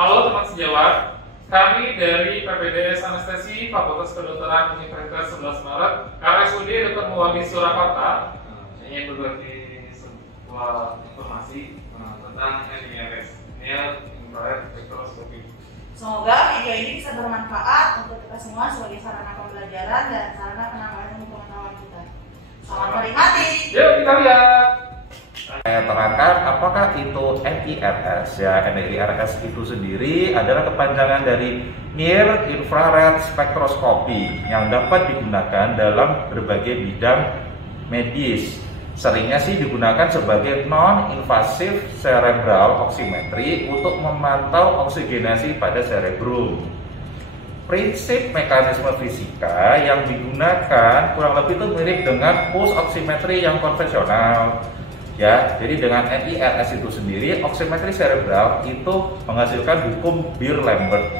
Halo teman sejawat, kami dari PPDS Anestesi Fakultas Kedokteran Universitas 11 Maret RSUD Dr. Muwardi Surakarta ingin berbagi sebuah informasi tentang NIRS, Near Infrared Spectroscopy. Semoga video ini bisa bermanfaat untuk kita semua sebagai sarana pembelajaran dan sarana penambahan ilmu pengetahuan kita. Selamat menikmati. Yuk kita lihat. Saya terangkan apakah itu NIRS. Ya, NIRS itu sendiri adalah kepanjangan dari Near Infrared Spectroscopy yang dapat digunakan dalam berbagai bidang medis. Seringnya sih digunakan sebagai non-invasive cerebral oximetry untuk memantau oksigenasi pada cerebrum. Prinsip mekanisme fisika yang digunakan kurang lebih itu mirip dengan pulse oximetry yang konvensional. Ya, jadi dengan NIRS itu sendiri, oximetry cerebral itu menghasilkan hukum Beer-Lambert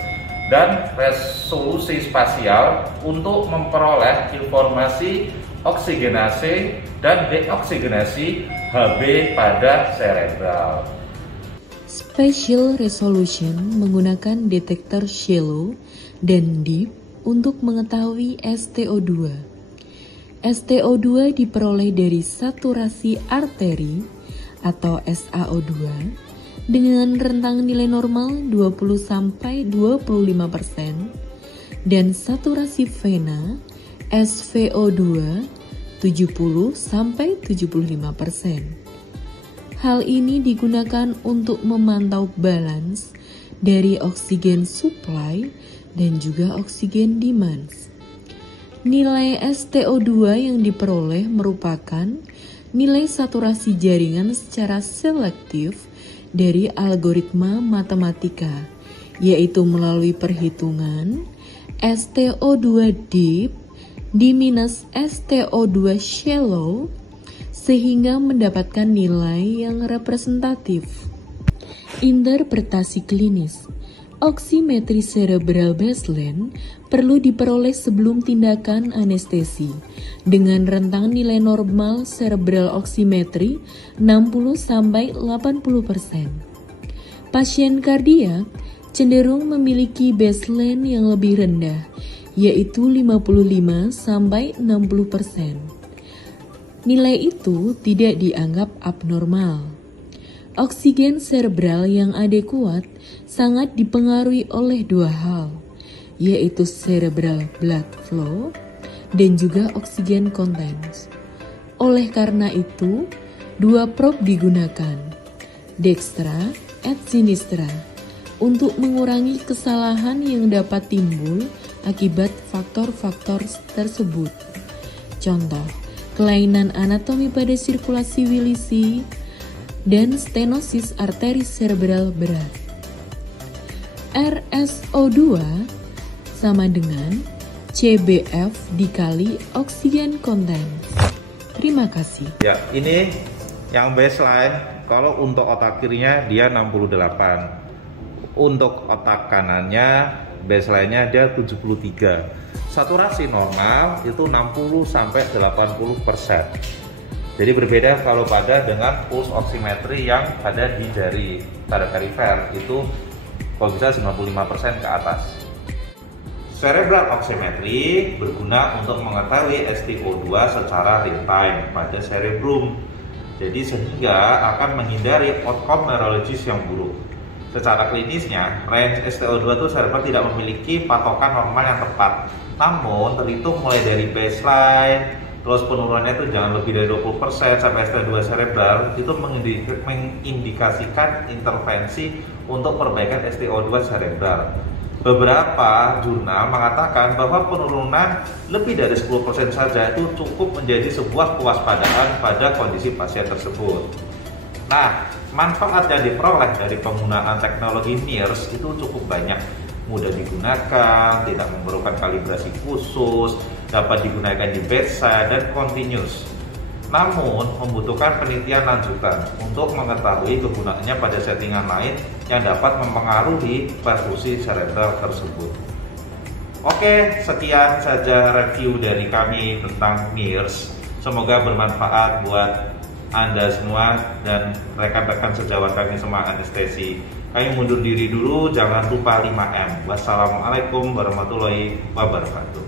dan resolusi spasial untuk memperoleh informasi oksigenasi dan deoksigenasi Hb pada cerebral. Spatial resolution menggunakan detektor shallow dan deep untuk mengetahui STO2. STO2 diperoleh dari saturasi arteri atau SaO2 dengan rentang nilai normal 20-25% dan saturasi vena SVO2 70-75%. Hal ini digunakan untuk memantau balance dari oksigen supply dan juga oksigen demand. Nilai STO2 yang diperoleh merupakan nilai saturasi jaringan secara selektif dari algoritma matematika, yaitu melalui perhitungan STO2 deep diminus STO2 shallow sehingga mendapatkan nilai yang representatif. Interpretasi klinis. Oximetry cerebral baseline perlu diperoleh sebelum tindakan anestesi dengan rentang nilai normal cerebral oximetry 60-80%. Pasien kardiak cenderung memiliki baseline yang lebih rendah, yaitu 55-60%. Nilai itu tidak dianggap abnormal. Oksigen cerebral yang adekuat sangat dipengaruhi oleh dua hal, yaitu cerebral blood flow dan juga oksigen content. Oleh karena itu, dua probe digunakan, dextra et sinistra, untuk mengurangi kesalahan yang dapat timbul akibat faktor-faktor tersebut. Contoh, kelainan anatomi pada sirkulasi Willisi dan stenosis arteri cerebral berat. RSO2 sama dengan CBF dikali oksigen content. Terima kasih. Ya, ini yang baseline. Kalau untuk otak kirinya dia 68. Untuk otak kanannya baseline-nya dia 73. Saturasi normal itu 60-80%. Jadi berbeda kalau pada dengan pulse oximetry yang ada di jari pada perifer itu kalau bisa 95% ke atas. Cerebral oximetry berguna untuk mengetahui STO2 secara real time pada cerebrum. Jadi sehingga akan menghindari outcome neurologis yang buruk. Secara klinisnya, range STO2 itu cerebral tidak memiliki patokan normal yang tepat. Namun terhitung mulai dari baseline, terus penurunannya itu jangan lebih dari 20% sampai STO2 cerebral, itu mengindikasikan intervensi untuk perbaikan STO2 cerebral. Beberapa jurnal mengatakan bahwa penurunan lebih dari 10% saja itu cukup menjadi sebuah kewaspadaan pada kondisi pasien tersebut. Nah, manfaat yang diperoleh dari penggunaan teknologi NIRS itu cukup banyak. Mudah digunakan, tidak memerlukan kalibrasi khusus, dapat digunakan di bedside dan continuous. Namun, membutuhkan penelitian lanjutan untuk mengetahui kegunaannya pada settingan lain yang dapat mempengaruhi perfusi cerebral tersebut. Oke, sekian saja review dari kami tentang NIRS. Semoga bermanfaat buat Anda semua dan rekan-rekan sejawat kami semua anestesi Kami mundur diri dulu, jangan lupa 5M. Wassalamualaikum warahmatullahi wabarakatuh.